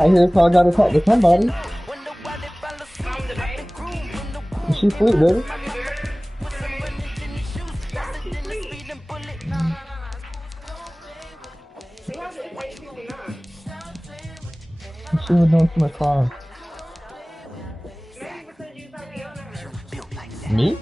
I hear so I gotta talk to somebody. She sleep, baby. She was doing too much crying. Me?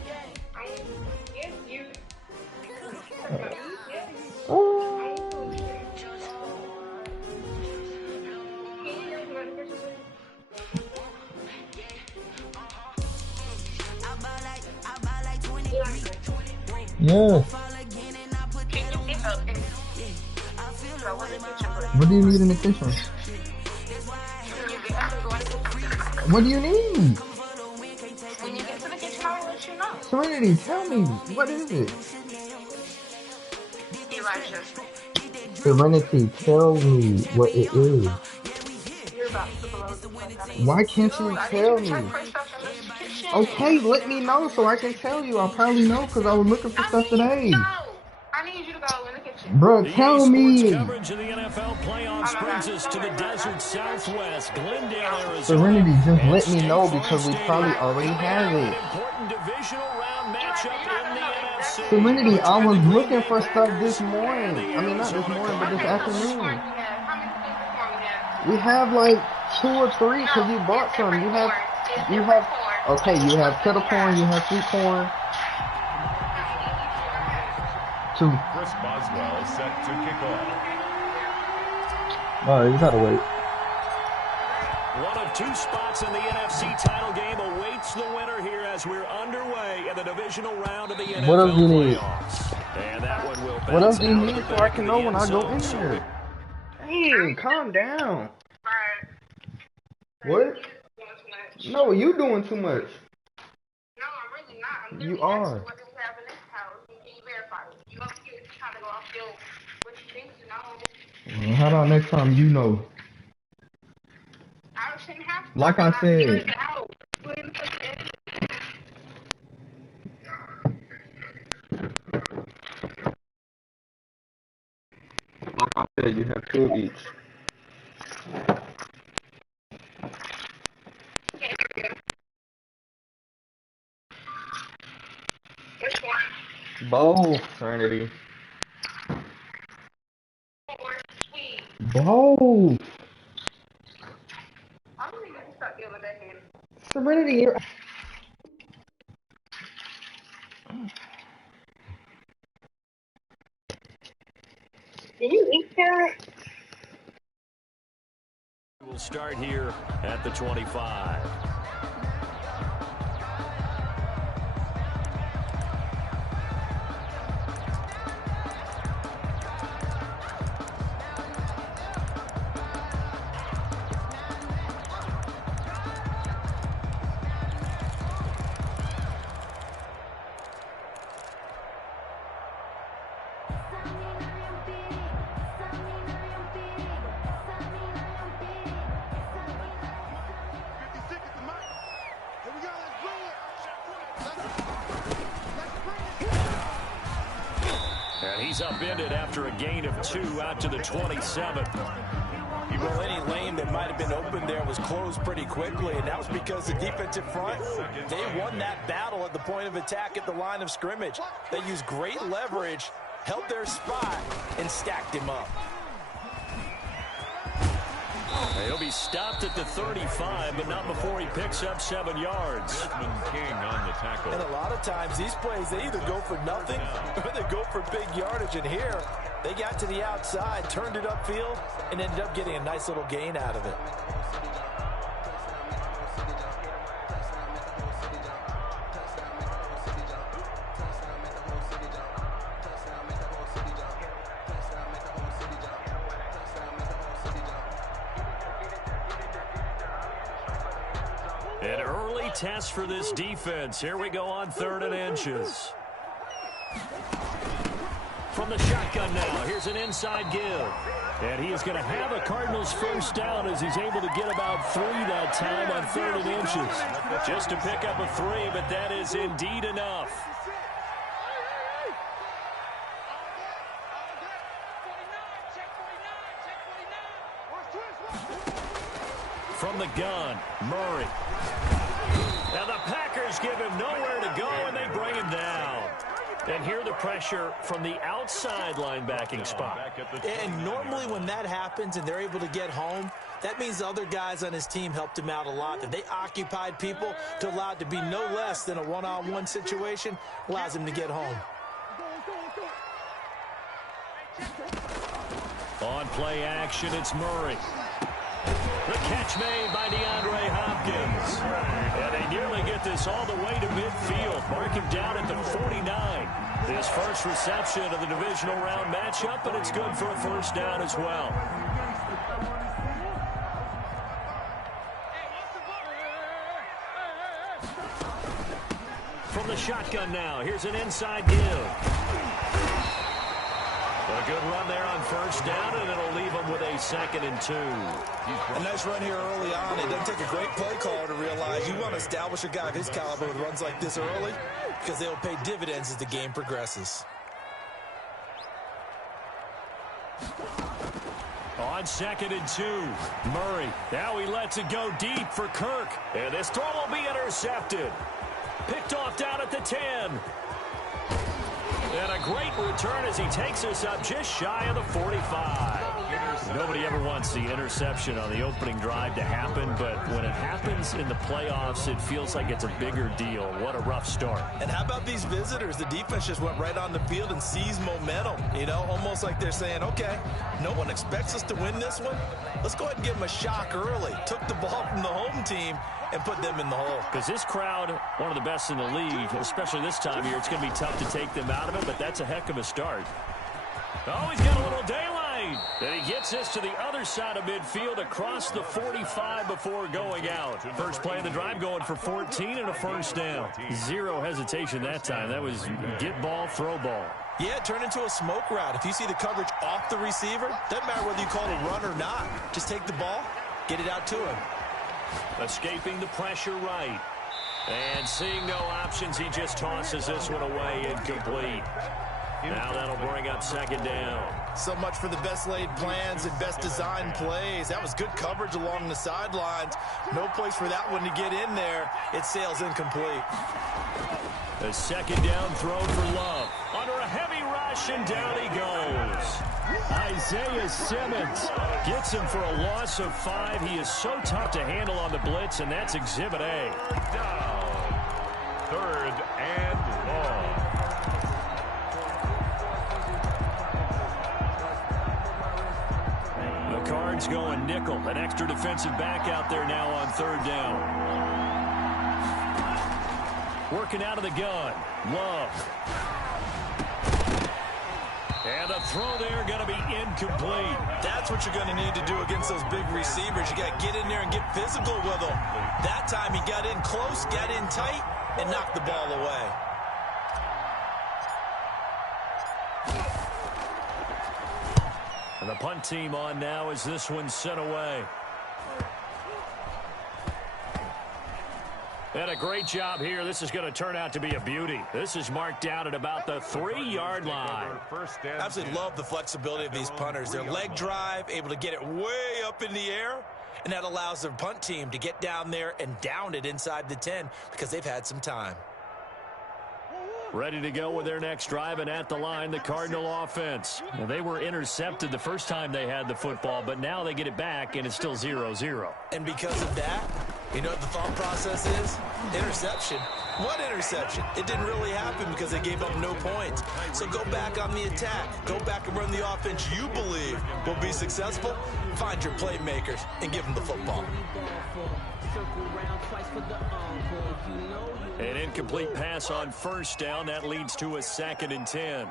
Yeah. What do you need in the kitchen? What do you need? Serenity, tell me, what is it? Serenity, tell me what it is. Why can't you tell me? Okay, let me know so I can tell you. I'll probably know because I was looking for stuff today. I need you to go in the kitchen. Bro, tell me. Coverage of the NFL playoffs brings us to the desert Southwest, Glendale, Arizona. Serenity, just let me know because we probably already have it. Important divisional round matchup in the NFC. Serenity, I was looking for stuff this morning. I mean, not this morning, but this afternoon. We have like 2 or 3 because you bought some. You have, okay, you have kettle corn, you have sweet corn. 2. Chris Boswell set to kick off. Alright, you gotta wait. One of 2 spots in the NFC title game awaits the winner here as we're underway in the divisional round of the NFL What else do you need? And that one will What else do you need so I can know when I go in here? Hey, calm down. What? No, you doing too much. No, I'm really not. You are. How about next time you know? Like I said. Like I said, you have 2 of each. Which one? Both, Serenity. Both. I don't think you can stop dealing with that hand. Serenity, you're... Did you eat that? We'll start here at the 25. And he's upended after a gain of 2 out to the 27. Well, any lane that might have been open there was closed pretty quickly, and that was because the defensive front, they won that battle at the point of attack at the line of scrimmage. They used great leverage, held their spot, and stacked him up. He'll be stopped at the 35, but not before he picks up 7 yards. Desmond King on the tackle. And a lot of times, these plays, they either go for nothing or they go for big yardage. And here, they got to the outside, turned it upfield, and ended up getting a nice little gain out of it. An early test for this defense. Here we go on 3rd and inches. From the shotgun now, here's an inside give. And he is going to have a Cardinals first down as he's able to get about 3 that time on 3rd and inches. Just to pick up a 3, but that is indeed enough. from the gun. Murray. Now the Packers give him nowhere to go, and they bring him down. And here the pressure from the outside linebacking spot. And normally when that happens and they're able to get home, that means the other guys on his team helped him out a lot. That they occupied people to allow it to be no less than a one-on-one situation, allows him to get home. On play action, it's Murray. The catch made by DeAndre Hopkins. And they nearly get this all the way to midfield. Mark him down at the 49. His first reception of the divisional round matchup, and it's good for a first down as well. From the shotgun now, here's an inside give. A good run there on first down, and it'll leave them with a 2nd and 2. A nice run here early on. It doesn't take a great play caller to realize you want to establish a guy of his caliber with runs like this early because they'll pay dividends as the game progresses. On 2nd and 2, Murray. Now he lets it go deep for Kirk. And this throw will be intercepted. Picked off down at the 10. And a great return as he takes us up just shy of the 45. Nobody ever wants the interception on the opening drive to happen, but when it happens in the playoffs, it feels like it's a bigger deal. What a rough start. And how about these visitors? The defense just went right on the field and seized momentum. You know, almost like they're saying, okay, no one expects us to win this one. Let's go ahead and give them a shock early. Took the ball from the home team and put them in the hole. Because this crowd, one of the best in the league, especially this time of year, it's going to be tough to take them out of it, but that's a heck of a start. Oh, he's got a little daylight. And he gets this to the other side of midfield across the 45 before going out. First play of the drive going for 14 and a first down. Zero hesitation that time. That was get ball, throw ball. Yeah, it turned into a smoke route. If you see the coverage off the receiver, doesn't matter whether you call it a run or not. Just take the ball, get it out to him. Escaping the pressure right. And seeing no options, he just tosses this one away incomplete. Now that'll bring up 2nd down. So much for the best laid plans and best designed plays. That was good coverage along the sidelines. No place for that one to get in there. It sails incomplete. A 2nd down throw for Love. Under a heavy rush, and down he goes. Isaiah Simmons gets him for a loss of 5. He is so tough to handle on the blitz, and that's Exhibit A. Down. 3rd and long. The Cards going nickel. An extra defensive back out there now on 3rd down. Working out of the gun. Love. And the throw there going to be incomplete. That's what you're going to need to do against those big receivers. You got to get in there and get physical with them. That time he got in close, got in tight, and knocked the ball away. And the punt team on now as this one's sent away. And a great job here. This is going to turn out to be a beauty. This is marked down at about the 3-yard line. I absolutely love the flexibility of these punters. Their leg drive, able to get it way up in the air, and that allows their punt team to get down there and down it inside the 10 because they've had some time. Ready to go with their next drive, and at the line, the Cardinal offense. Well, they were intercepted the first time they had the football, but now they get it back, and it's still 0-0. And because of that, you know what the thought process is? Interception. What interception? It didn't really happen because they gave up no points. So go back on the attack. Go back and run the offense you believe will be successful. Find your playmakers and give them the football. An incomplete pass on first down. That leads to a 2nd and 10.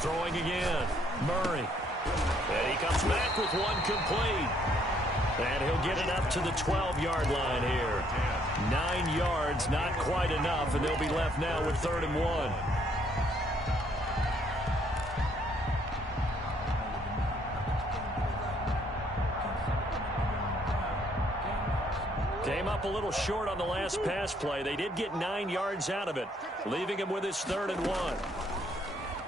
Throwing again. Murray. And he comes back with one complete. And he'll get it up to the 12-yard line here. 9 yards, not quite enough, and they'll be left now with 3rd and 1. Came up a little short on the last pass play. They did get 9 yards out of it, leaving him with his 3rd and 1.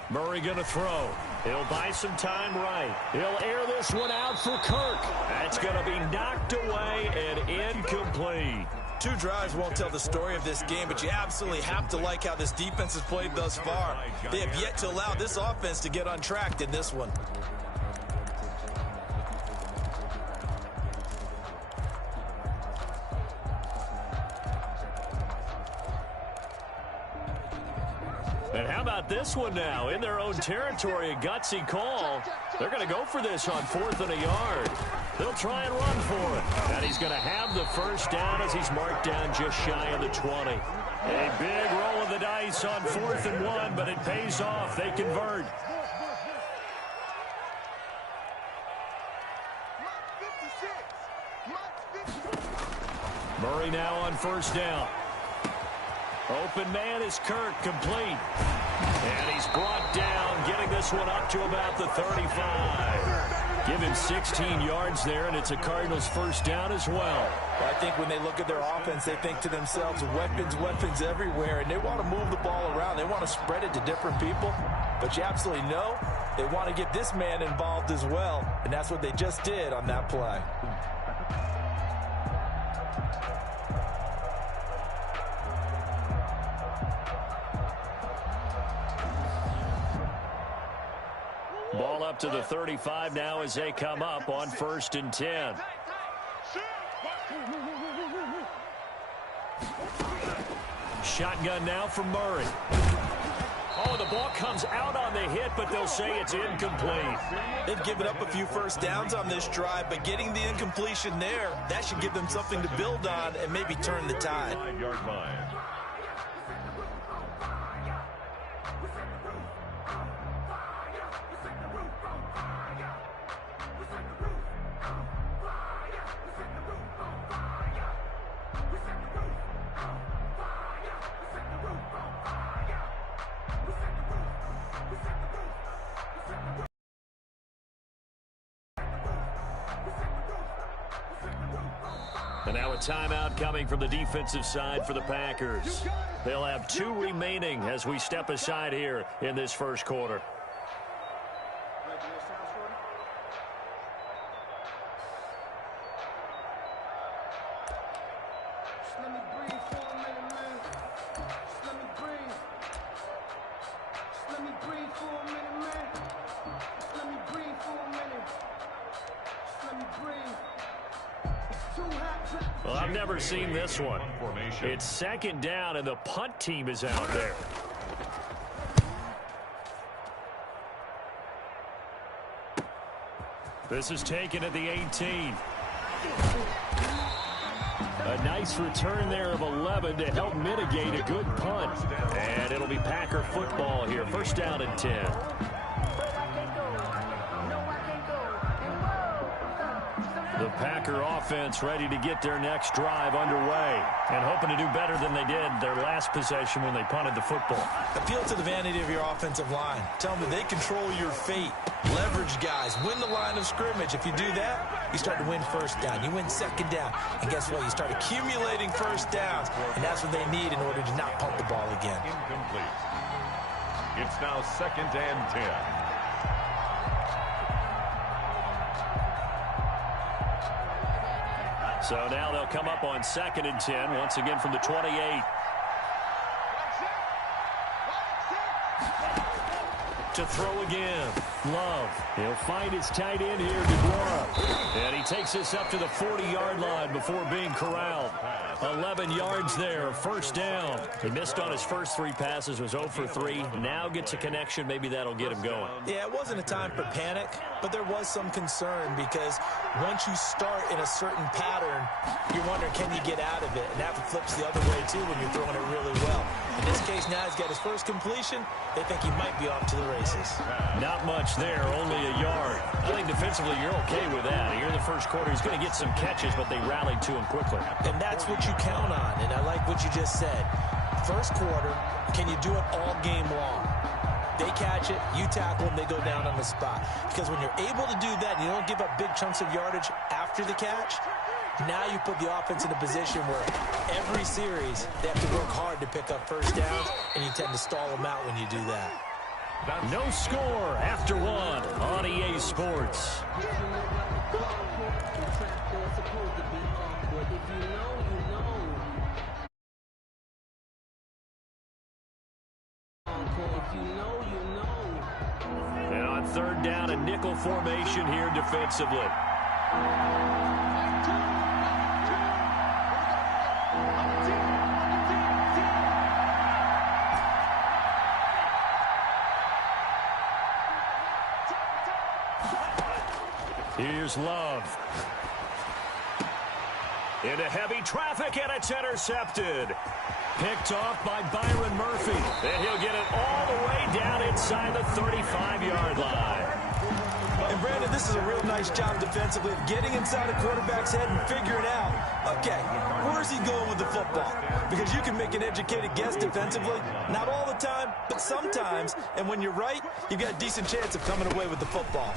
Murray going to throw. He'll buy some time right. He'll air this one out for Kirk. That's going to be knocked away and incomplete. 2 drives won't tell the story of this game, but you absolutely have to like how this defense has played thus far. They have yet to allow this offense to get untracked in this one. And how about this one now? In their own territory, a gutsy call. They're going to go for this on 4th and a yard. They'll try and run for it. And he's going to have the first down as he's marked down just shy of the 20. A big roll of the dice on 4th and 1, but it pays off. They convert. Murray now on first down. Open man is Kirk, complete. And he's brought down, getting this one up to about the 35. Give him 16 yards there, and it's a Cardinals first down as well. I think when they look at their offense, they think to themselves, weapons, weapons everywhere, and they want to move the ball around. They want to spread it to different people, but you absolutely know they want to get this man involved as well, and that's what they just did on that play. Ball up to the 35 now as they come up on 1st and 10. Shotgun now from Murray. Oh, the ball comes out on the hit, but they'll say it's incomplete. They've given up a few first downs on this drive, but getting the incompletion there, that should give them something to build on and maybe turn the tide. 5-yard line. And now a timeout coming from the defensive side for the Packers. They'll have 2 remaining as we step aside here in this first quarter. Well, I've never seen this one. It's 2nd down, and the punt team is out there. This is taken at the 18. A nice return there of 11 to help mitigate a good punt. And it'll be Packer football here. First down and 10. The Packer offense ready to get their next drive underway and hoping to do better than they did their last possession when they punted the football. Appeal to the vanity of your offensive line. Tell them that they control your fate. Leverage guys. Win the line of scrimmage. If you do that, you start to win first down. You win 2nd down. And guess what? You start accumulating first downs. And that's what they need in order to not punt the ball again. Incomplete. It's now 2nd and 10. So now they'll come up on 2nd and 10, once again from the 28. To throw again. Love. He'll find his tight end here, DeGuara. And he takes this up to the 40-yard line before being corralled. 11 yards there, first down. He missed on his first 3 passes, was 0 for 3. Now gets a connection. Maybe that'll get him going. Yeah, it wasn't a time for panic, but there was some concern because once you start in a certain pattern, you're wondering, can you get out of it? And that flips the other way, too, when you're throwing it really well. In this case, now he's got his first completion. They think he might be off to the races. Not much there, only a yard. I think defensively you're okay with that. Here in the first quarter, he's going to get some catches, but they rallied to him quickly. And that's what you count on, and I like what you just said. First quarter, can you do it all game long? They catch it, you tackle them, they go down on the spot. Because when you're able to do that and you don't give up big chunks of yardage after the catch, now you put the offense in a position where every series they have to work hard to pick up first downs, and you tend to stall them out when you do that. No score after one on EA Sports. And on third down, a nickel formation here defensively. Here's Love. Into heavy traffic, and it's intercepted. Picked off by Byron Murphy. And he'll get it all the way down inside the 35-yard line. And, Brandon, this is a real nice job defensively of getting inside a quarterback's head and figuring out, okay, where's he going with the football? Because you can make an educated guess defensively. Not all the time, but sometimes. And when you're right, you've got a decent chance of coming away with the football.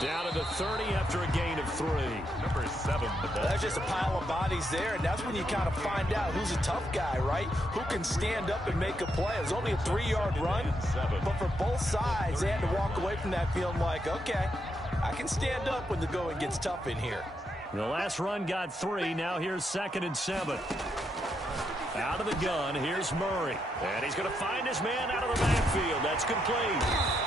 Down to the 30 after a gain of 3. Number 7, the ball. That's just a pile of bodies there, and that's when you kind of find out who's a tough guy, right? Who can stand up and make a play. It was only a 3-yard run, but for both sides, they had to walk away from that feeling like, okay, I can stand up when the going gets tough in here. The last run got 3. Now here's 2nd and 7. Out of the gun, here's Murray. And he's going to find his man out of the backfield. That's complete.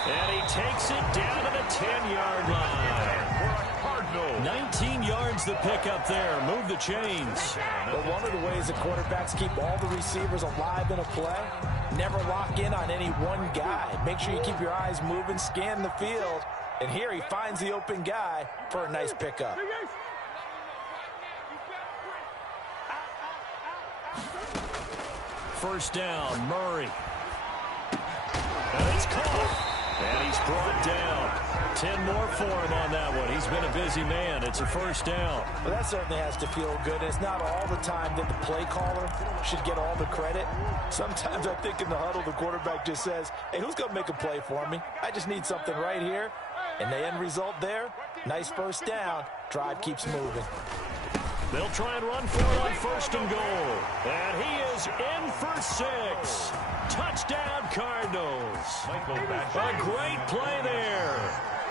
And he takes it down to the 10-yard line. 19 yards the pickup there. Move the chains. But one of the ways that quarterbacks keep all the receivers alive in a play, never lock in on any one guy. Make sure you keep your eyes moving, scan the field. And here he finds the open guy for a nice pickup. First down, Murray. And it's caught. And he's brought down. 10 more for him on that one. He's been a busy man. It's a first down. Well, that certainly has to feel good. It's not all the time that the play caller should get all the credit. Sometimes I think in the huddle, the quarterback just says, hey, who's going to make a play for me? I just need something right here. And the end result there, nice first down. Drive keeps moving. They'll try and run for it on 1st and goal. And he is in for 6. Touchdown, Cardinals. A great play there.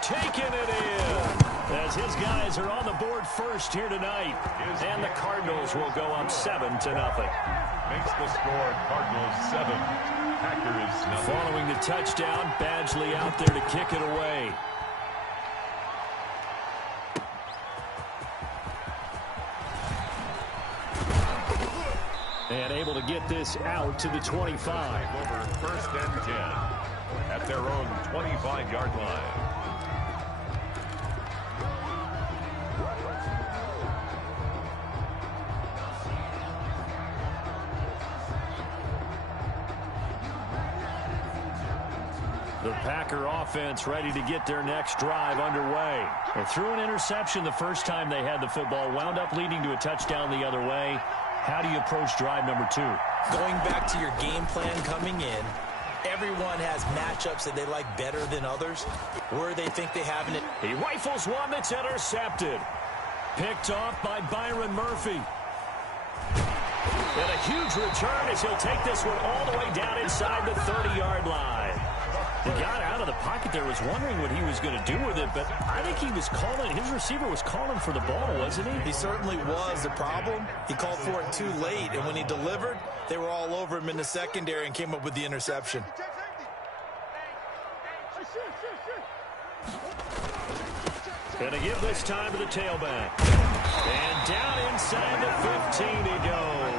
Taking it in. As his guys are on the board first here tonight. And the Cardinals will go up 7-0. Makes the score Cardinals 7. Packers nothing. Following the touchdown, Badgley out there to kick it away. And able to get this out to the 25. Over 1st and 10 at their own 25-yard line. The Packer offense ready to get their next drive underway. They threw an interception the first time they had the football, wound up leading to a touchdown the other way. How do you approach drive number 2? Going back to your game plan coming in, everyone has matchups that they like better than others. Where they think they have it. He rifles one that's intercepted. Picked off by Byron Murphy. And a huge return as he'll take this one all the way down inside the 30-yard line. He got out of the pocket there, was wondering what he was going to do with it, but I think he was calling, his receiver was calling for the ball, wasn't he? He certainly was. The problem, he called for it too late, and when he delivered, they were all over him in the secondary and came up with the interception. Going to give this time to the tailback. And down inside the 15 he goes.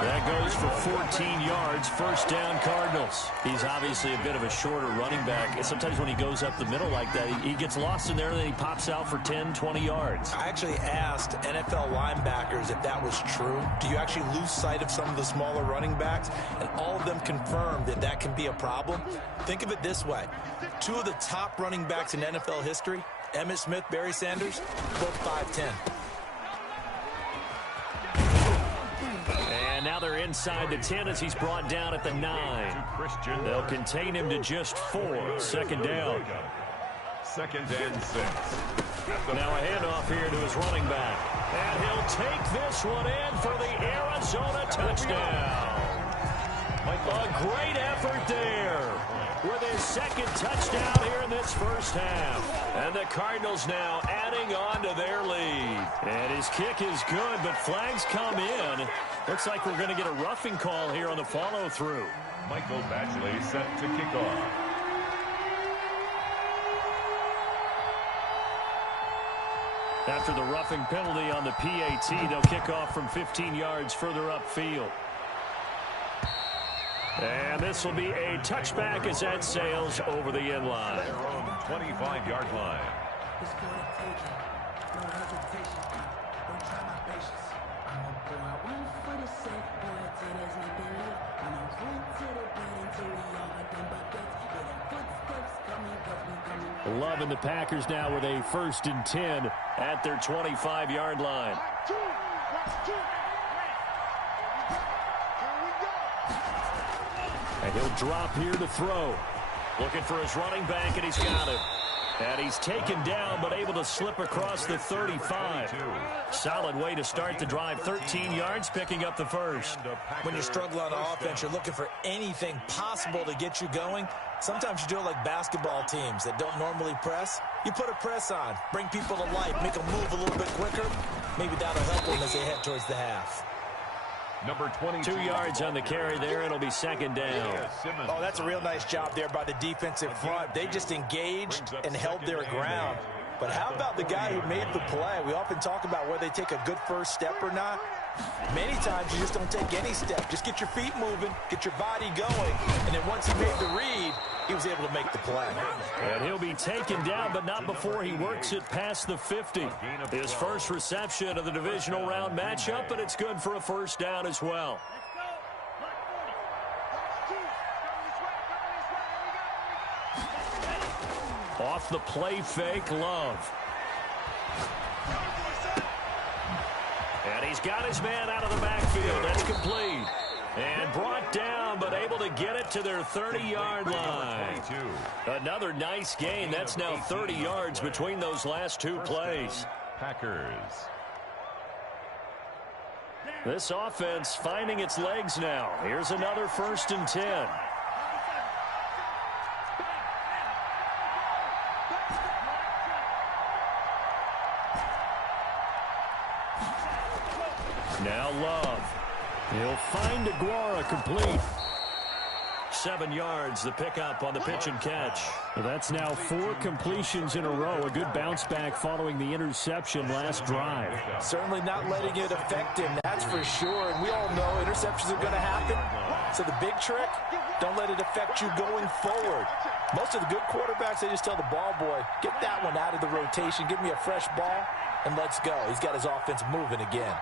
That goes for 14 yards. First down, Cardinals. He's obviously a bit of a shorter running back. And sometimes when he goes up the middle like that, he gets lost in there and then he pops out for 10, 20 yards. I actually asked NFL linebackers if that was true. Do you actually lose sight of some of the smaller running backs? And all of them confirmed that that can be a problem. Think of it this way. 2 of the top running backs in NFL history, Emmitt Smith, Barry Sanders, both 5'10". And now they're inside the 10 as he's brought down at the 9. They'll contain him to just 4. Second down. 2nd and 6. Now a handoff here to his running back. And he'll take this one in for the Arizona touchdown. A great effort there with his second touchdown here in this first half. And the Cardinals now adding on to their lead. And his kick is good, but flags come in. Looks like we're going to get a roughing call here on the follow-through. Michael Badgley set to kick off. After the roughing penalty on the PAT, they'll kick off from 15 yards further upfield. And this will be a touchback as that sails over the end line. Their own 25-yard line. Loving the Packers now with a 1st and 10 at their 25-yard line. And he'll drop here to throw. Looking for his running back, and he's got him. And he's taken down, but able to slip across the 35. Solid way to start the drive. 13 yards, picking up the first. When you struggle on offense, you're looking for anything possible to get you going. Sometimes you do it like basketball teams that don't normally press. You put a press on, bring people to life, make them move a little bit quicker. Maybe that'll help them as they head towards the half. Number 22. 2 yards on the carry there. It'll be second down. Oh, that's a real nice job there by the defensive front. They just engaged and held their ground. But how about the guy who made the play? We often talk about whether they take a good first step or not. Many times you just don't take any step. Just get your feet moving, get your body going, and then once he made the read, he was able to make the play. And he'll be taken down, but not before he works it past the 50. His first reception of the divisional round matchup, but it's good for a first down as well. Off the play fake, Love. And he's got his man out of the backfield. That's complete. And brought down, but able to get it to their 30-yard line. Another nice gain. That's now 30 yards between those last two plays. Packers. This offense finding its legs now. Here's another 1st and 10. Now Love. He'll find Aguara complete. 7 yards, the pickup on the pitch and catch. Well, that's now 4 completions in a row. A good bounce back following the interception last drive. Certainly not letting it affect him, that's for sure. And we all know interceptions are going to happen. So the big trick, don't let it affect you going forward. Most of the good quarterbacks, they just tell the ball boy, get that one out of the rotation, give me a fresh ball, and let's go. He's got his offense moving again.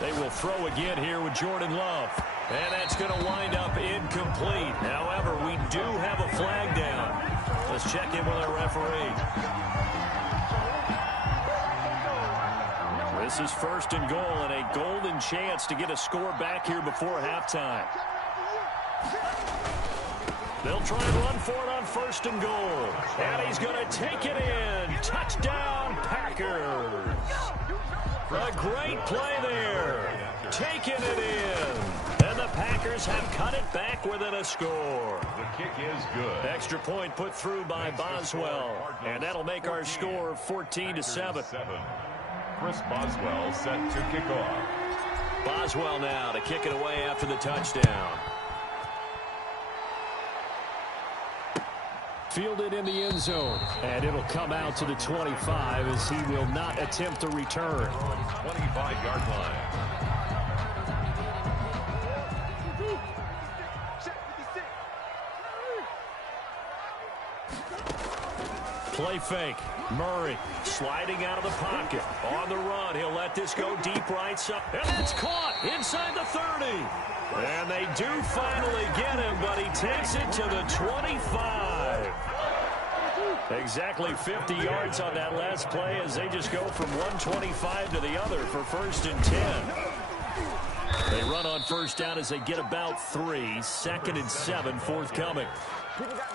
They will throw again here with Jordan Love. And that's going to wind up incomplete. However, we do have a flag down. Let's check in with our referee. This is 1st and goal and a golden chance to get a score back here before halftime. They'll try and run for it on 1st and goal. And he's going to take it in. Touchdown, Packers. A great play there. Taking it in. And the Packers have cut it back within a score. The kick is good. Extra point put through by Boswell. And that'll make our score 14-7. Chris Boswell set to kick off. Boswell now to kick it away after the touchdown. Fielded in the end zone. And it'll come out to the 25 as he will not attempt a return. 25-yard line. Play fake. Murray sliding out of the pocket. On the run. He'll let this go deep right side. And it's caught inside the 30. And they do finally get him, but he takes it to the 25. Exactly 50 yards on that last play as they just go from 125 to the other for 1st and 10. They run on first down as they get about 3. 2nd and 7 forthcoming.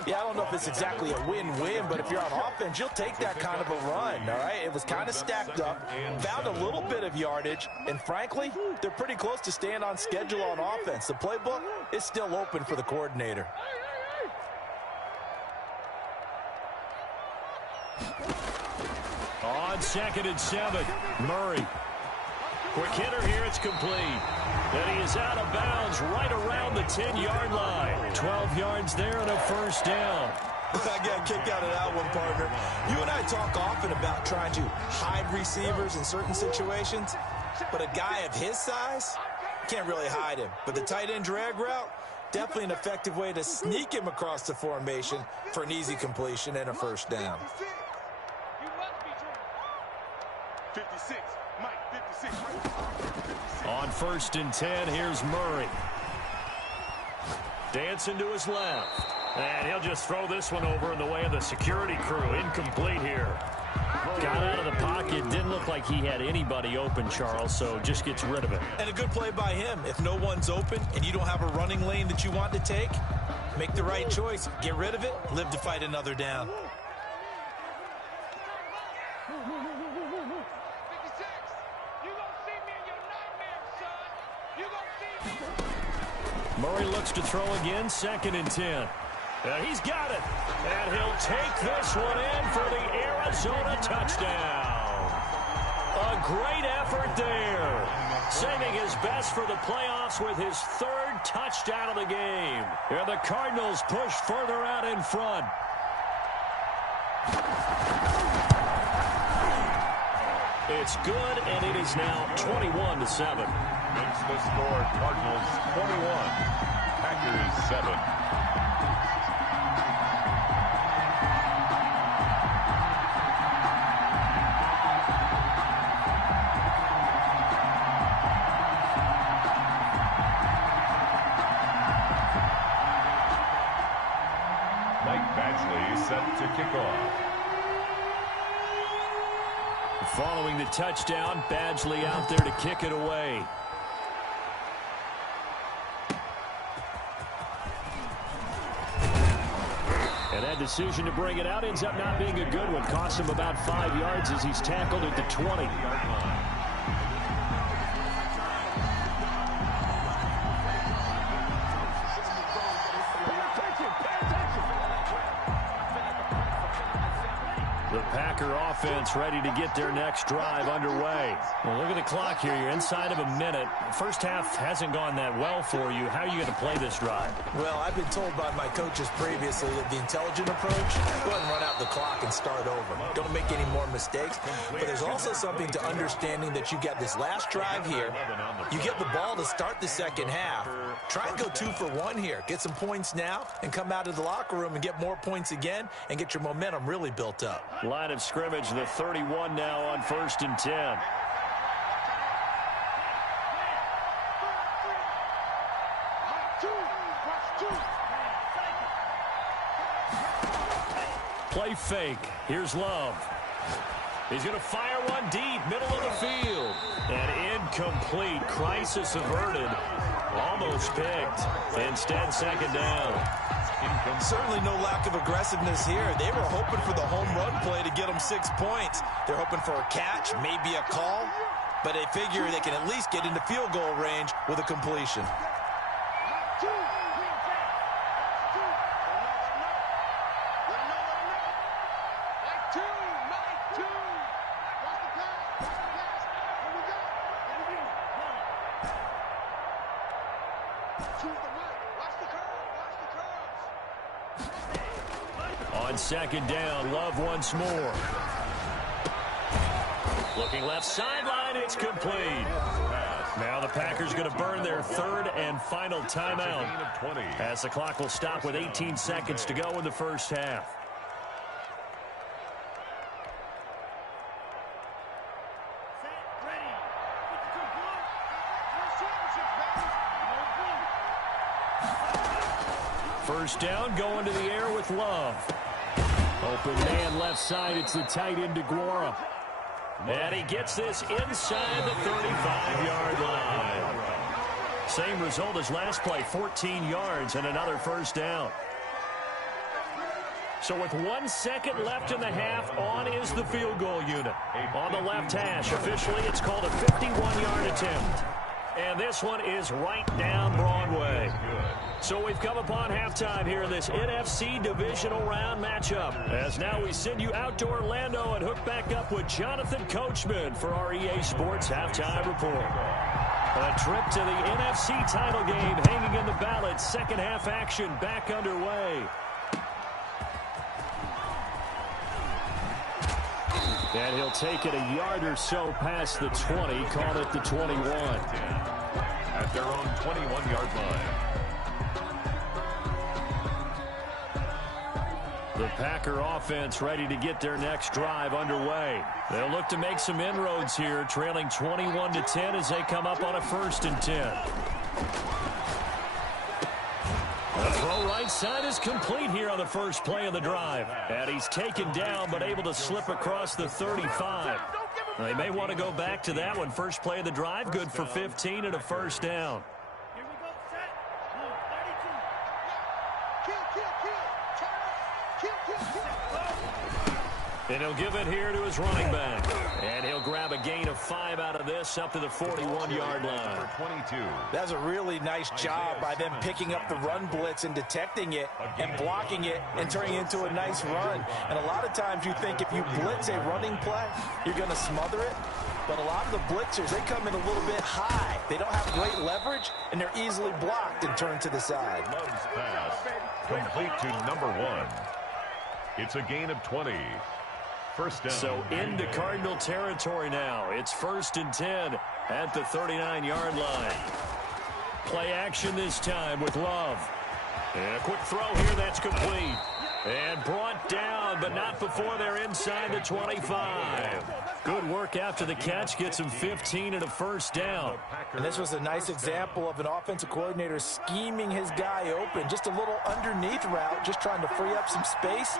Yeah, I don't know if it's exactly a win-win, but if you're on offense, you'll take that kind of a run, all right? It was kind of stacked up, found a little bit of yardage, and frankly, they're pretty close to staying on schedule on offense. The playbook is still open for the coordinator. On 2nd and 7, Murray. Quick hitter here, it's complete. And he is out of bounds right around the 10-yard line. 12 yards there and a first down. I got kicked out of that one, partner. You and I talk often about trying to hide receivers in certain situations, but a guy of his size, can't really hide him. But the tight end drag route, definitely an effective way to sneak him across the formation for an easy completion and a first down. 56, Mike, 56. On 1st and 10, here's Murray. Dancing to his left. And he'll just throw this one over in the way of the security crew. Incomplete here. Got out of the pocket. Didn't look like he had anybody open, Charles, so just gets rid of it. And a good play by him. If no one's open and you don't have a running lane that you want to take, make the right choice. Get rid of it. Live to fight another down. Murray looks to throw again, 2nd and 10. He's got it. And he'll take this one in for the Arizona touchdown. A great effort there. Saving his best for the playoffs with his 3rd touchdown of the game. And the Cardinals push further out in front. It's good, and it is now 21-7. Makes the score Cardinals 21, Packers 7. Mike Badgley set to kick off. Following the touchdown, Badgley out there to kick it away. And that decision to bring it out ends up not being a good one. Cost him about 5 yards as he's tackled at the 20. The Packer offense ready to get their next drive underway. Well, look at the clock here. You're inside of a minute. First half hasn't gone that well for you. How are you going to play this drive? Well, I've been told by my coaches previously that the intelligent approach, go ahead and run out the clock and start over. Don't make any more mistakes. But there's also something to understanding that you got this last drive here. You get the ball to start the second half. Try and go 2 for 1 here. Get some points now and come out of the locker room and get more points again and get your momentum really built up. Line of scrimmage, the 31 now on 1st and 10. Play fake. Here's Love. He's going to fire one deep, middle of the field. And incomplete. Crisis averted. Almost picked. Instead, 2nd down. Certainly no lack of aggressiveness here. They were hoping for the home run play to get them 6 points. They're hoping for a catch, maybe a call, but they figure they can at least get into field goal range with a completion. On 2nd down, Love once more. Looking left sideline, it's complete. Now the Packers going to burn their 3rd and final timeout as the clock will stop with 18 seconds to go in the first half. First down, going to the air with Love. Open man left side, it's the tight end DeGuara. And he gets this inside the 35-yard line. Same result as last play, 14 yards and another first down. So with 1 second left in the half, on is the field goal unit. On the left hash, officially it's called a 51-yard attempt. And this one is right down Broadway. So we've come upon halftime here in this NFC divisional round matchup. As now we send you out to Orlando and hook back up with Jonathan Coachman for our EA Sports Halftime Report. A trip to the NFC title game hanging in the balance. Second half action back underway. And he'll take it a yard or so past the 20, call it the 21. At their own 21-yard line. The Packer offense ready to get their next drive underway. They'll look to make some inroads here, trailing 21-10 as they come up on a 1st and 10. The throw right side is complete here on the first play of the drive. And he's taken down but able to slip across the 35. They may want to go back to that one. First play of the drive, good for 15 and a first down. And he'll give it here to his running back. And he'll grab a gain of 5 out of this up to the 41-yard line. 22. That's a really nice job by them picking up the run blitz and detecting it and blocking it and turning it into a nice run. And a lot of times you think if you blitz a running play, you're going to smother it. But a lot of the blitzers, they come in a little bit high. They don't have great leverage, and they're easily blocked and turned to the side. Love's pass complete to number 1. It's a gain of 20. First down. So into Cardinal territory now. It's 1st and 10 at the 39-yard line. Play action this time with Love. And a quick throw here that's complete. And brought down, but not before they're inside the 25. Good work after the catch. Gets him 15 and a first down. And this was a nice example of an offensive coordinator scheming his guy open. Just a little underneath route, just trying to free up some space.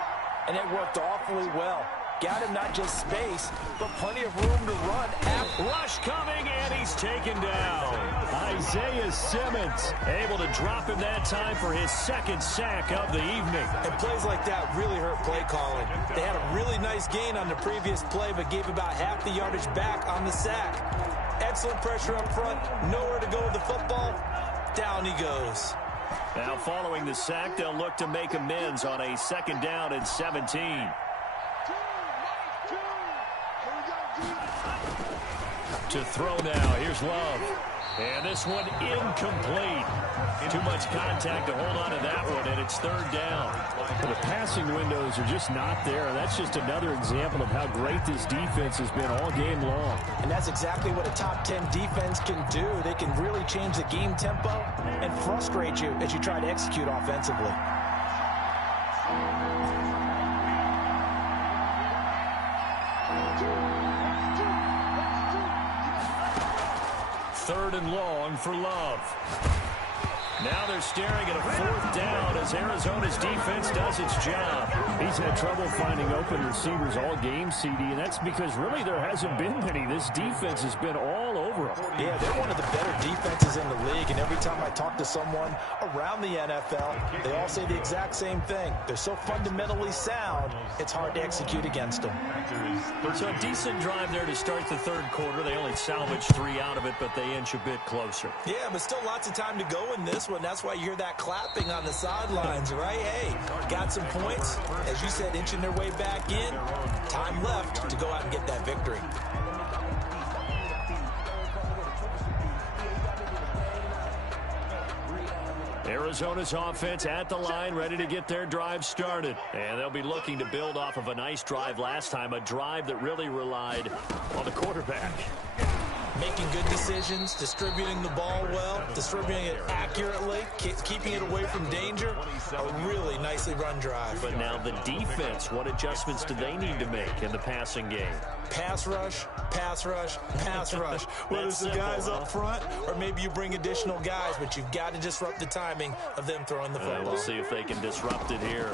And it worked awfully well. Got him not just space, but plenty of room to run. Rush coming, and he's taken down. Isaiah Simmons able to drop him that time for his 2nd sack of the evening. And plays like that really hurt play calling. They had a really nice gain on the previous play, but gave about half the yardage back on the sack. Excellent pressure up front, nowhere to go with the football. Down he goes. Now following the sack, they'll look to make amends on a 2nd down and 17. To throw now. Here's Love. And this one incomplete. Too much contact to hold on to that one, and it's 3rd down. The passing windows are just not there. That's just another example of how great this defense has been all game long. And that's exactly what a top 10 defense can do. They can really change the game tempo and frustrate you as you try to execute offensively. Third and long for Love. Now they're staring at a 4th down as Arizona's defense does its job. He's had trouble finding open receivers all game, CD, and that's because really there hasn't been many. This defense has been all over them. Yeah, they're one of the better defenses in the league, and every time I talk to someone around the NFL, they all say the exact same thing. They're so fundamentally sound, it's hard to execute against them. So a decent drive there to start the 3rd quarter. They only salvaged 3 out of it, but they inch a bit closer. Yeah, but still lots of time to go in this one. That's why you hear that clapping on the sidelines, right? Hey, got some points. As you said, inching their way back in. Time left to go out and get that victory. Arizona's offense at the line, ready to get their drive started. And they'll be looking to build off of a nice drive last time, a drive that really relied on the quarterback. Making good decisions, distributing the ball well, distributing it accurately, keeping it away from danger. A really nicely run drive. But now the defense, what adjustments do they need to make in the passing game? Pass rush, pass rush, pass rush. Whether it's the guys up front or maybe you bring additional guys, but you've got to disrupt the timing of them throwing the football. We'll see if they can disrupt it here.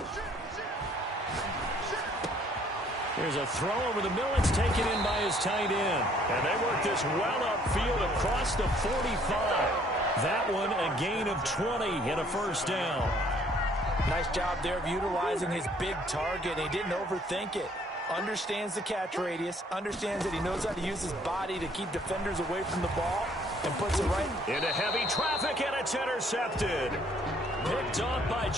Here's a throw over the middle. It's taken in by his tight end. And they work this well upfield across the 45. That one a gain of 20 and a first down. Nice job there of utilizing his big target. He didn't overthink it. Understands the catch radius, understands that he knows how to use his body to keep defenders away from the ball, and puts it right into heavy traffic, and it's intercepted. Picked off by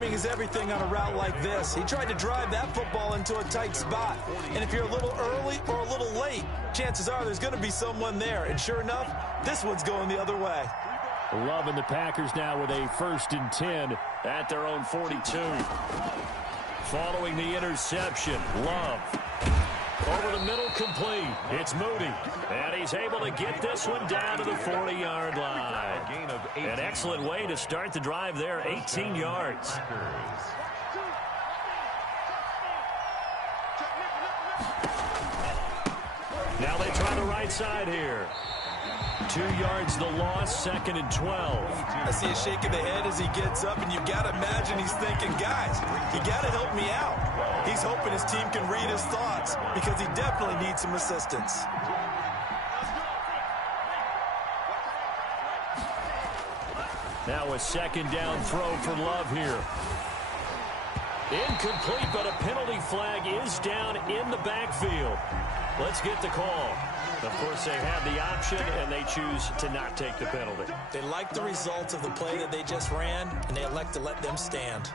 is everything on a route like this. He tried to drive that football into a tight spot. And if you're a little early or a little late, chances are there's going to be someone there. And sure enough, this one's going the other way. Loving the Packers now with a 1st and 10 at their own 42. Following the interception, Love. Over the middle, complete. It's Moody. And he's able to get this one down to the 40-yard line. An excellent way to start the drive there, 18 yards. Now they try the right side here. 2 yards the loss, 2nd and 12. I see a shake of the head as he gets up, and you've got to imagine he's thinking, guys, you got to help me out. He's hoping his team can read his thoughts because he definitely needs some assistance. Now a 2nd down throw for Love here. Incomplete, but a penalty flag is down in the backfield. Let's get the call. Of course, they have the option, and they choose to not take the penalty. They like the results of the play that they just ran, and they elect to let them stand.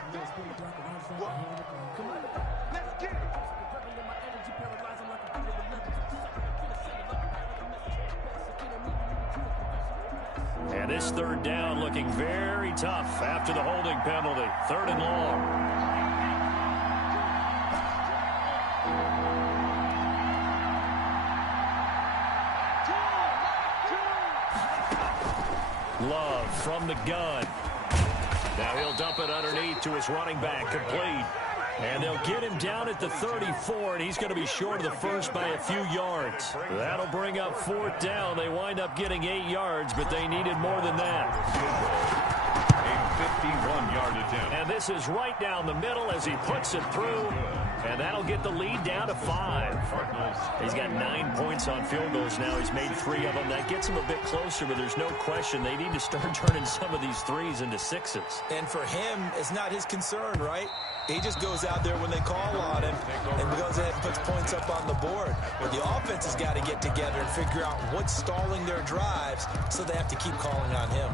And this 3rd down looking very tough after the holding penalty. 3rd and long. Love from the gun. Now he'll dump it underneath to his running back, complete. And they'll get him down at the 34, and he's going to be short of the first by a few yards. That'll bring up 4th down. They wind up getting 8 yards, but they needed more than that. A 51-yard attempt. And this is right down the middle as he puts it through. And that'll get the lead down to 5. He's got 9 points on field goals now. He's made 3 of them. That gets him a bit closer, but there's no question they need to start turning some of these 3s into 6s. And for him, it's not his concern, right? He just goes out there when they call on him and goes ahead and puts points up on the board. But the offense has got to get together and figure out what's stalling their drives, so they have to keep calling on him.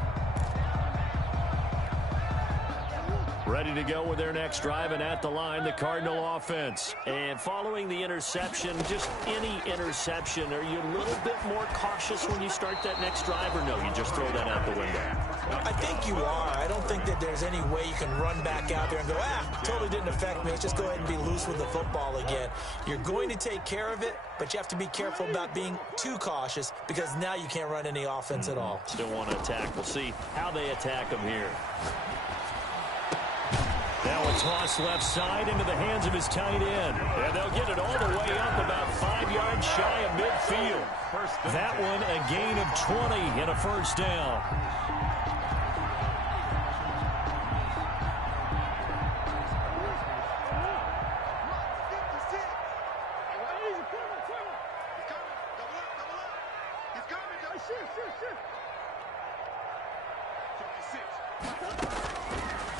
Ready to go with their next drive, and at the line, the Cardinal offense. And following the interception, just any interception, are you a little bit more cautious when you start that next drive, or no, you just throw that out the window? I think you are. I don't think that there's any way you can run back out there and go, totally didn't affect me. Let's just go ahead and be loose with the football again. You're going to take care of it, but you have to be careful about being too cautious because now you can't run any offense at all. Still want to attack. We'll see how they attack them here. Now a toss left side into the hands of his tight end. And they'll get it all the way up about 5 yards shy of midfield. That one a gain of 20 and a first down.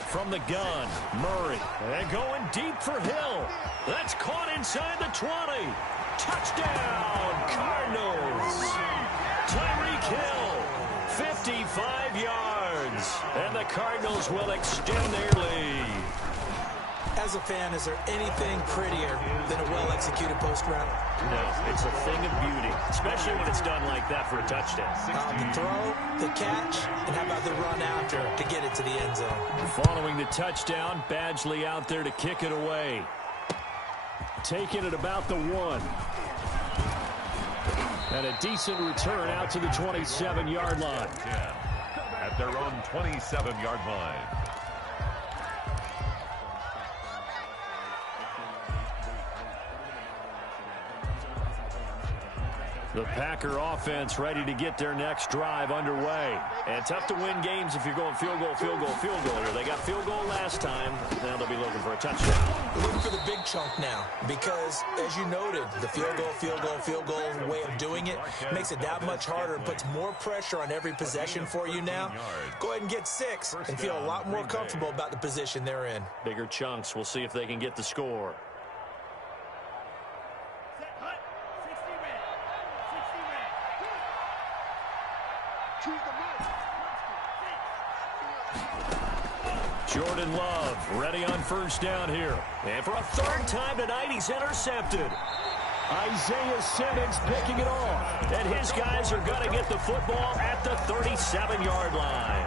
From the gun, Murray. And going deep for Hill. That's caught inside the 20. Touchdown, Cardinals. Tyreek Hill, 55 yards. And the Cardinals will extend their lead. As a fan, is there anything prettier than a well-executed post route? No, it's a thing of beauty, especially when it's done like that for a touchdown. The throw, the catch, and how about the run after to get it to the end zone? Following the touchdown, Badgley out there to kick it away. Taking it about the 1. And a decent return out to the 27-yard line. At their own 27-yard line. The Packer offense ready to get their next drive underway. And tough to win games if you're going field goal, field goal, field goal here. They got field goal last time. Now they'll be looking for a touchdown. Looking for the big chunk now because, as you noted, the field goal, field goal, field goal way of doing it makes it that much harder and puts more pressure on every possession for you now. Go ahead and get 6 and feel a lot more comfortable about the position they're in. Bigger chunks. We'll see if they can get the score. Jordan Love ready on first down here. And for a third time tonight, he's intercepted. Isaiah Simmons picking it off. And his guys are going to get the football at the 37-yard line.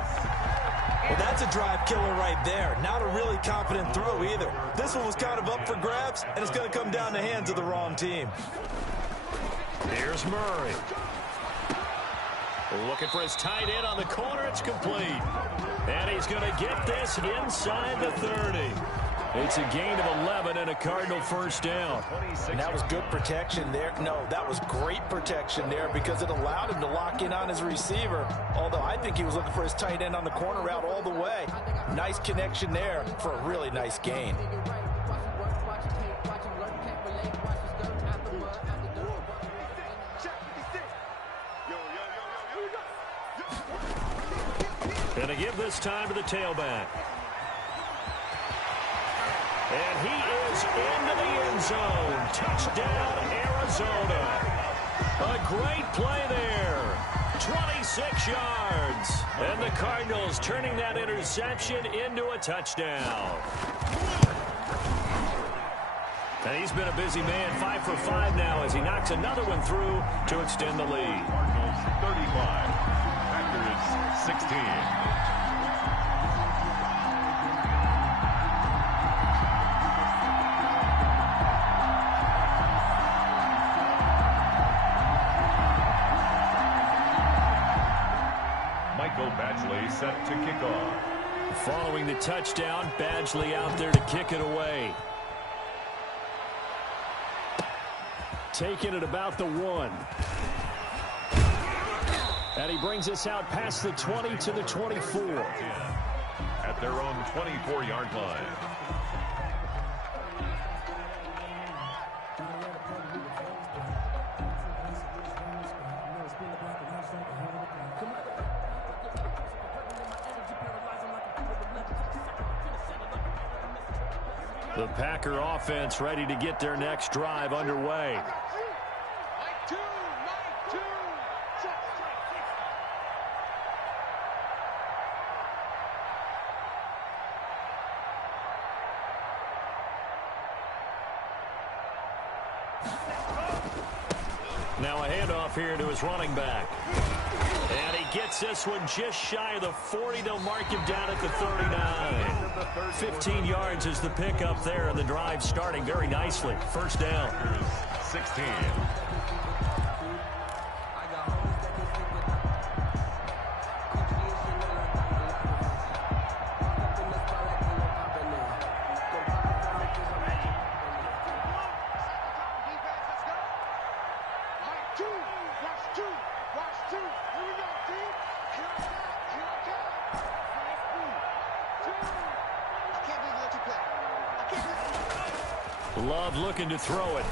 Well, that's a drive killer right there. Not a really confident throw either. This one was kind of up for grabs, and it's going to come down the hands of the wrong team. Here's Murray. Looking for his tight end on the corner. It's complete. And he's going to get this inside the 30. It's a gain of 11 and a Cardinal first down. And that was good protection there. No, that was great protection there because it allowed him to lock in on his receiver. Although I think he was looking for his tight end on the corner route all the way. Nice connection there for a really nice gain. Going to give this time to the tailback. And he is into the end zone. Touchdown, Arizona. A great play there. 26 yards. And the Cardinals turning that interception into a touchdown. And he's been a busy man, 5 for 5 now as he knocks another one through to extend the lead. Cardinals 35, Packers 16. Set to kick off. Following the touchdown, Badgley out there to kick it away. Taking it about the 1. And he brings us out past the 20 to the 24. At their own 24-yard line. The Packer offense ready to get their next drive underway. Now a handoff here to his running back. And he gets this one just shy of the 40. They'll mark him down at the 39. 15 yards is the pickup there, and the drive starting very nicely. First down. 16. Love looking to throw it.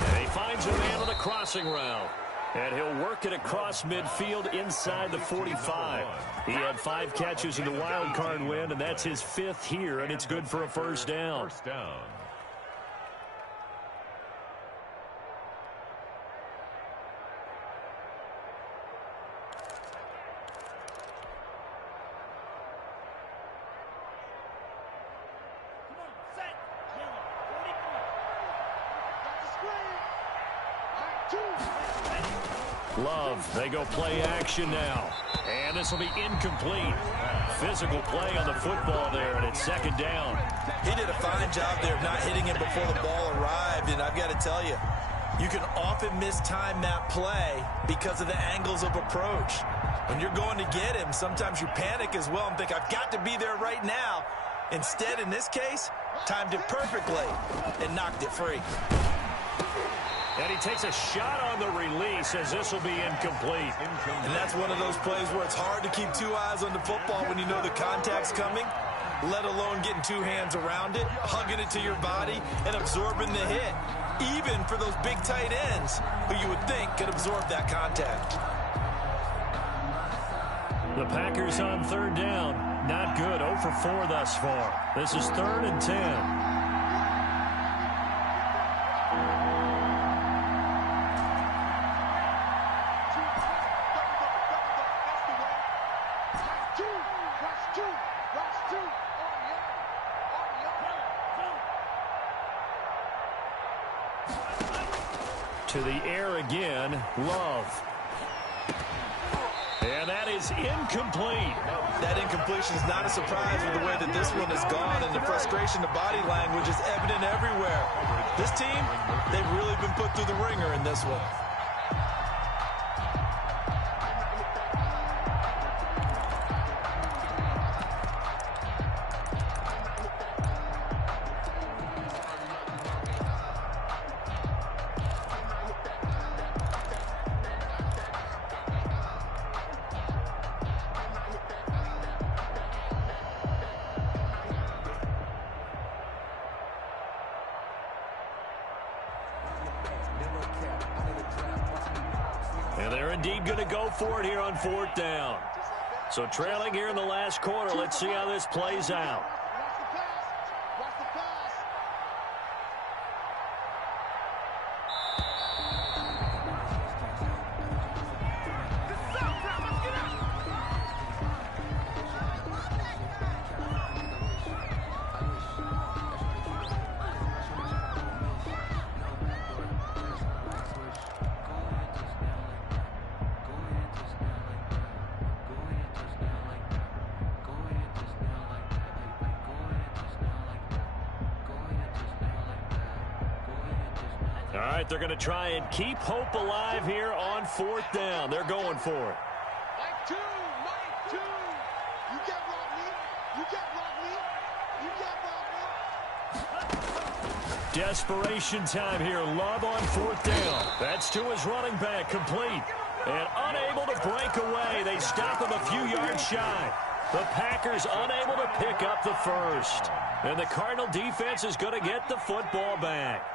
And he finds a man on the crossing route. And he'll work it across midfield inside the 45. He had 5 catches in the wild card win, and that's his 5th here, and it's good for a first down. First down. Love, they go play action now. And this will be incomplete. Physical play on the football there, and it's second down. He did a fine job there of not hitting him before the ball arrived, and I've got to tell you, you can often mistime that play because of the angles of approach. When you're going to get him, sometimes you panic as well and think, I've got to be there right now. Instead, in this case, timed it perfectly and knocked it free. And he takes a shot on the release as this will be incomplete. And that's one of those plays where it's hard to keep two eyes on the football when you know the contact's coming, let alone getting two hands around it, hugging it to your body, and absorbing the hit. Even for those big tight ends who you would think could absorb that contact. The Packers on third down. Not good. 0 for 4 thus far. This is 3rd and 10. To the air again, Love. And that is incomplete. That incompletion is not a surprise with the way that this one has gone, and the frustration, the body language is evident everywhere. This team, they've really been put through the ringer in this one. And they're indeed going to go for it here on 4th down. So trailing here in the last quarter, let's see how this plays out. All right, they're going to try and keep hope alive here on 4th down. They're going for it. Mike 2. You get Rodney. Desperation time here. Love on 4th down. That's to his running back, complete. And unable to break away. They stop him a few yards shy. The Packers unable to pick up the first. And the Cardinal defense is going to get the football back.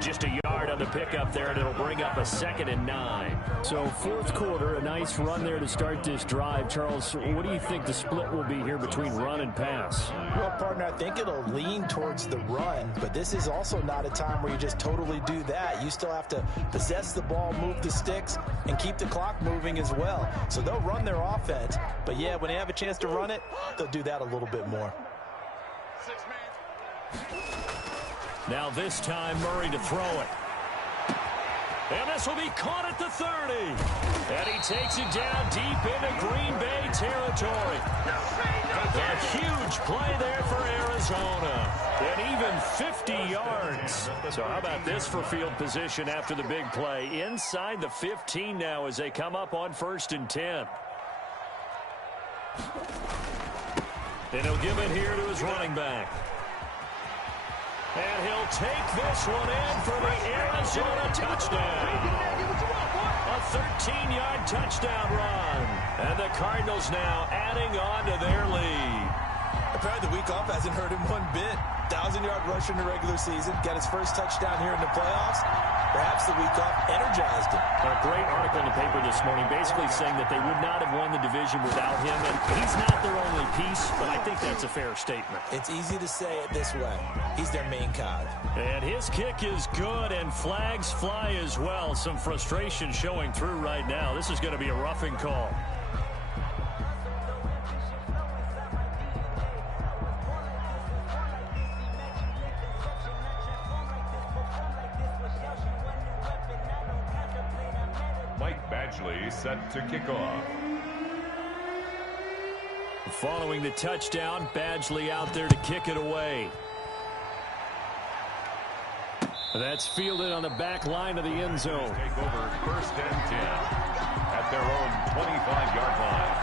Just a yard on the pickup there, and it'll bring up a 2nd and 9. So 4th quarter, a nice run there to start this drive. Charles, what do you think the split will be here between run and pass? Well, partner, I think it'll lean towards the run, but this is also not a time where you just totally do that. You still have to possess the ball, move the sticks, and keep the clock moving as well. So they'll run their offense, but yeah, when they have a chance to run it, they'll do that a little bit more. Now this time, Murray to throw it. And this will be caught at the 30. And he takes it down deep into Green Bay territory. A huge play there for Arizona. And even 50 yards. So how about this for field position after the big play? Inside the 15 now as they come up on 1st and 10. And he'll give it here to his running back. And he'll take this one in for the Arizona touchdown. A 13-yard touchdown run. And the Cardinals now adding on to their lead. Apparently the week off hasn't hurt him one bit. 1,000-yard rusher in the regular season. Got his first touchdown here in the playoffs. Perhaps the week off energized him. A great article in the paper this morning basically saying that they would not have won the division without him. And he's not their only piece, but I think that's a fair statement. It's easy to say it this way. He's their main cog. And his kick is good, and flags fly as well. Some frustration showing through right now. This is going to be a roughing call. Set to kick off. Following the touchdown, Badgley out there to kick it away. That's fielded on the back line of the end zone. Take over 1st and 10 at their own 25-yard line.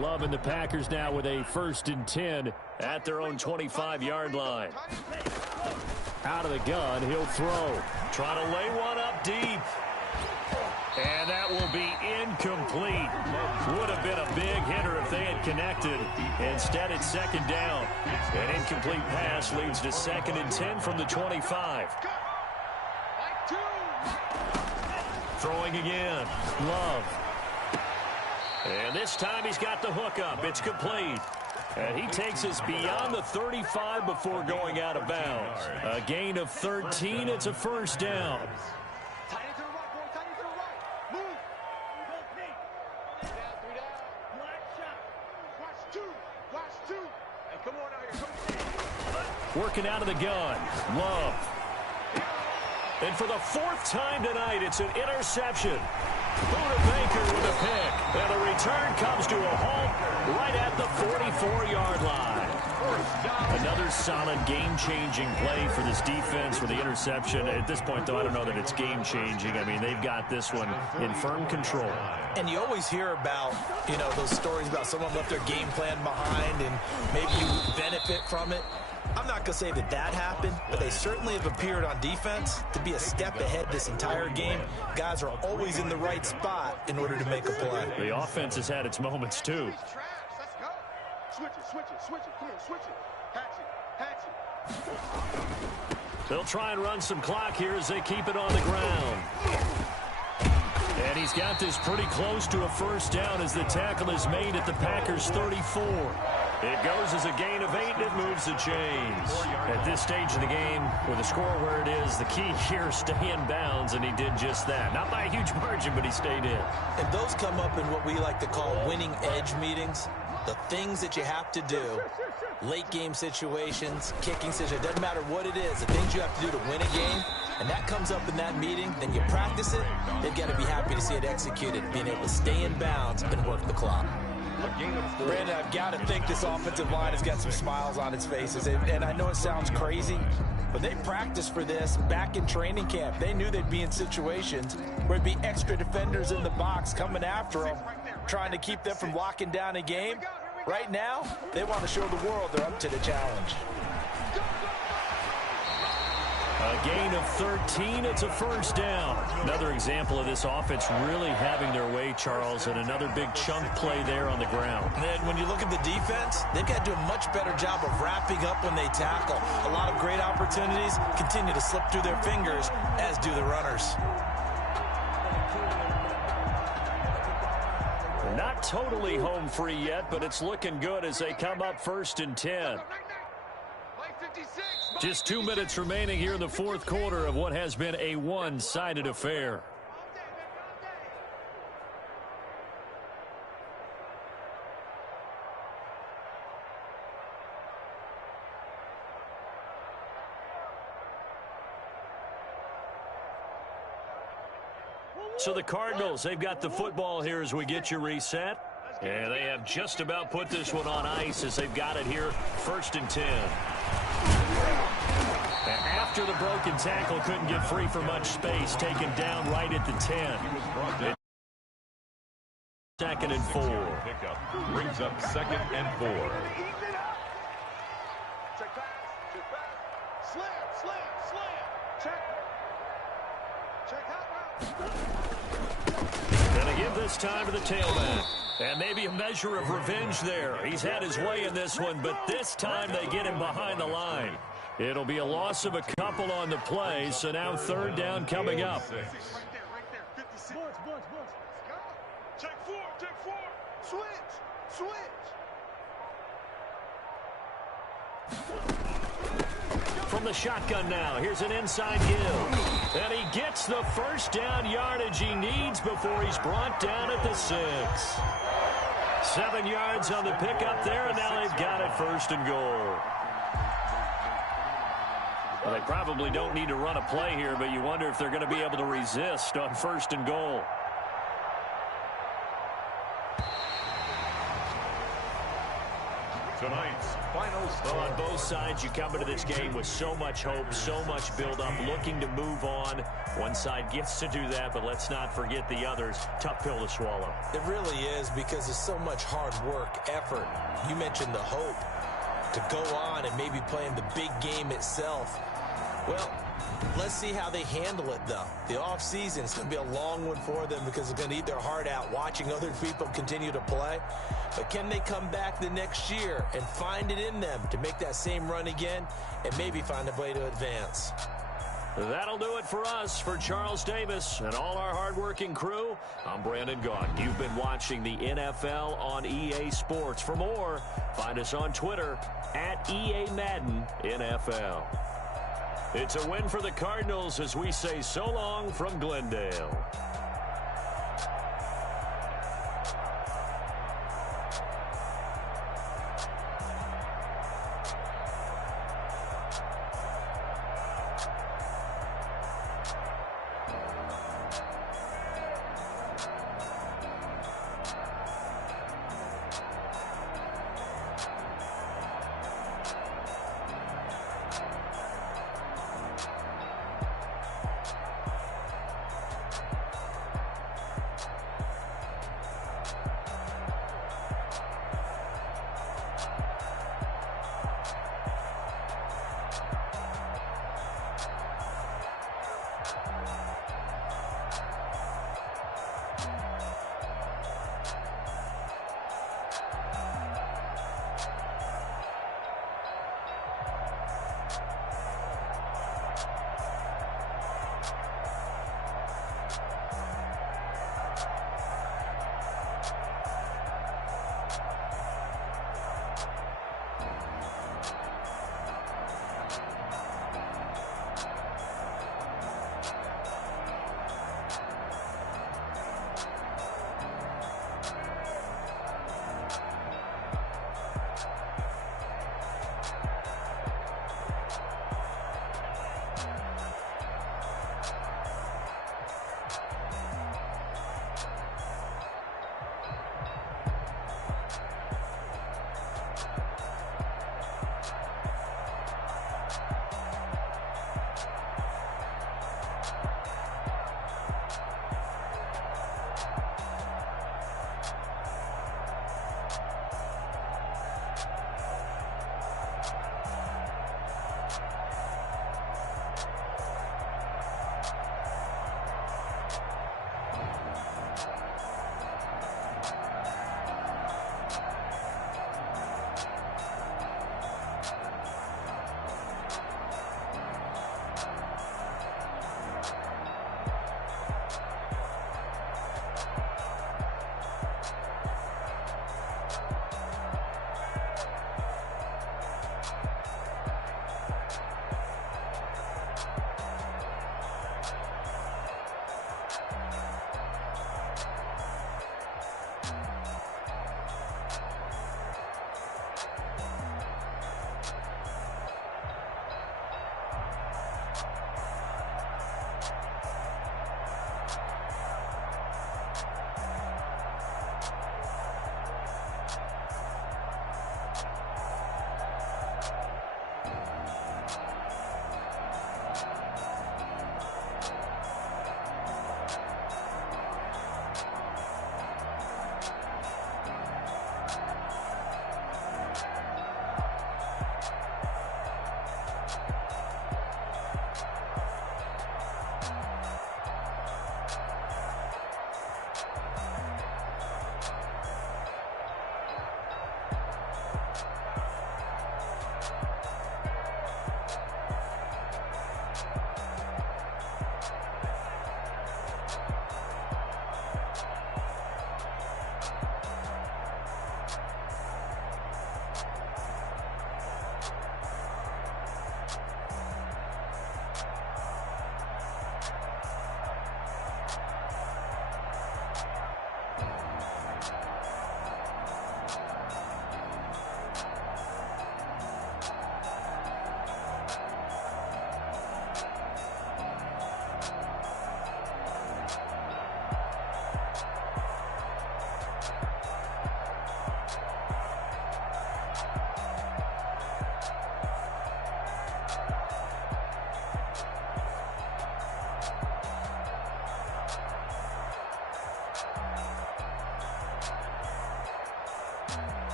Love and the Packers now with a 1st and 10 at their own 25-yard line. Out of the gun, he'll throw. Trying to lay one up deep. And that will be incomplete. Would have been a big hitter if they had connected. Instead, it's 2nd down. An incomplete pass leads to 2nd and 10 from the 25. Throwing again. Love. And this time he's got the hook up. It's complete. And he takes us beyond the 35 before going out of bounds. A gain of 13. It's a 1st down. Working out of the gun. Love. And for the 4th time tonight, it's an interception. Buda Baker with a pick. And the return comes to a halt right at the 44-yard line. Another solid game-changing play for this defense for the interception. At this point, though, I don't know that it's game-changing. I mean, they've got this one in firm control. And you always hear about, those stories about someone left their game plan behind and maybe you benefit from it. I'm not going to say that happened, but they certainly have appeared on defense to be a step ahead this entire game. Guys are always in the right spot in order to make a play. The offense has had its moments, too. They'll try and run some clock here as they keep it on the ground. And he's got this pretty close to a 1st down as the tackle is made at the Packers' 34. It goes as a gain of 8, and it moves the chains. At this stage of the game, with the score where it is, the key here is stay in bounds, and he did just that. Not by a huge margin, but he stayed in. And those come up in what we like to call winning edge meetings. The things that you have to do, late game situations, kicking situations, doesn't matter what it is, the things you have to do to win a game, and that comes up in that meeting, then you practice it, they've got to be happy to see it executed, being able to stay in bounds and work the clock. Brandon, I've got to think this offensive line has got some smiles on its faces. And I know it sounds crazy, but they practiced for this back in training camp. They knew they'd be in situations where there'd be extra defenders in the box coming after them, trying to keep them from locking down a game. Right now, they want to show the world they're up to the challenge. A gain of 13. It's a 1st down. Another example of this offense really having their way, Charles, and another big chunk play there on the ground. And then when you look at the defense, they've got to do a much better job of wrapping up when they tackle. A lot of great opportunities continue to slip through their fingers, as do the runners. Not totally home free yet, but it's looking good as they come up 1st and 10. Just 2 minutes remaining here in the 4th quarter of what has been a one-sided affair. So the Cardinals, they've got the football here as we get you reset. And they have just about put this one on ice as they've got it here, 1st and 10. And after the broken tackle, couldn't get free for much space, taken down right at the 10. 2nd and 4. Pickup brings up 2nd and 4. Check pass, slam, check. Gonna give this time to the tailback. And maybe a measure of revenge there. He's had his way in this one, but this time they get him behind the line. It'll be a loss of a couple on the play, so now 3rd down coming up. Right there, 56. Check four. Switch. From the shotgun now, here's an inside give. And he gets the 1st down yardage he needs before he's brought down at the 6. 7 yards on the pickup there, and now they've got it 1st and goal. Well, they probably don't need to run a play here, but you wonder if they're going to be able to resist on 1st and goal. Tonight's final score. Well, on both sides, you come into this game with so much hope, so much build-up, looking to move on. One side gets to do that, but let's not forget the others. Tough pill to swallow. It really is, because there's so much hard work, effort. You mentioned the hope to go on and maybe play in the big game itself. Well, let's see how they handle it, though. The offseason is going to be a long one for them because they're going to eat their heart out watching other people continue to play. But can they come back the next year and find it in them to make that same run again and maybe find a way to advance? That'll do it for us. For Charles Davis and all our hardworking crew, I'm Brandon Gaudin. You've been watching the NFL on EA Sports. For more, find us on Twitter at EA Madden NFL. It's a win for the Cardinals as we say so long from Glendale.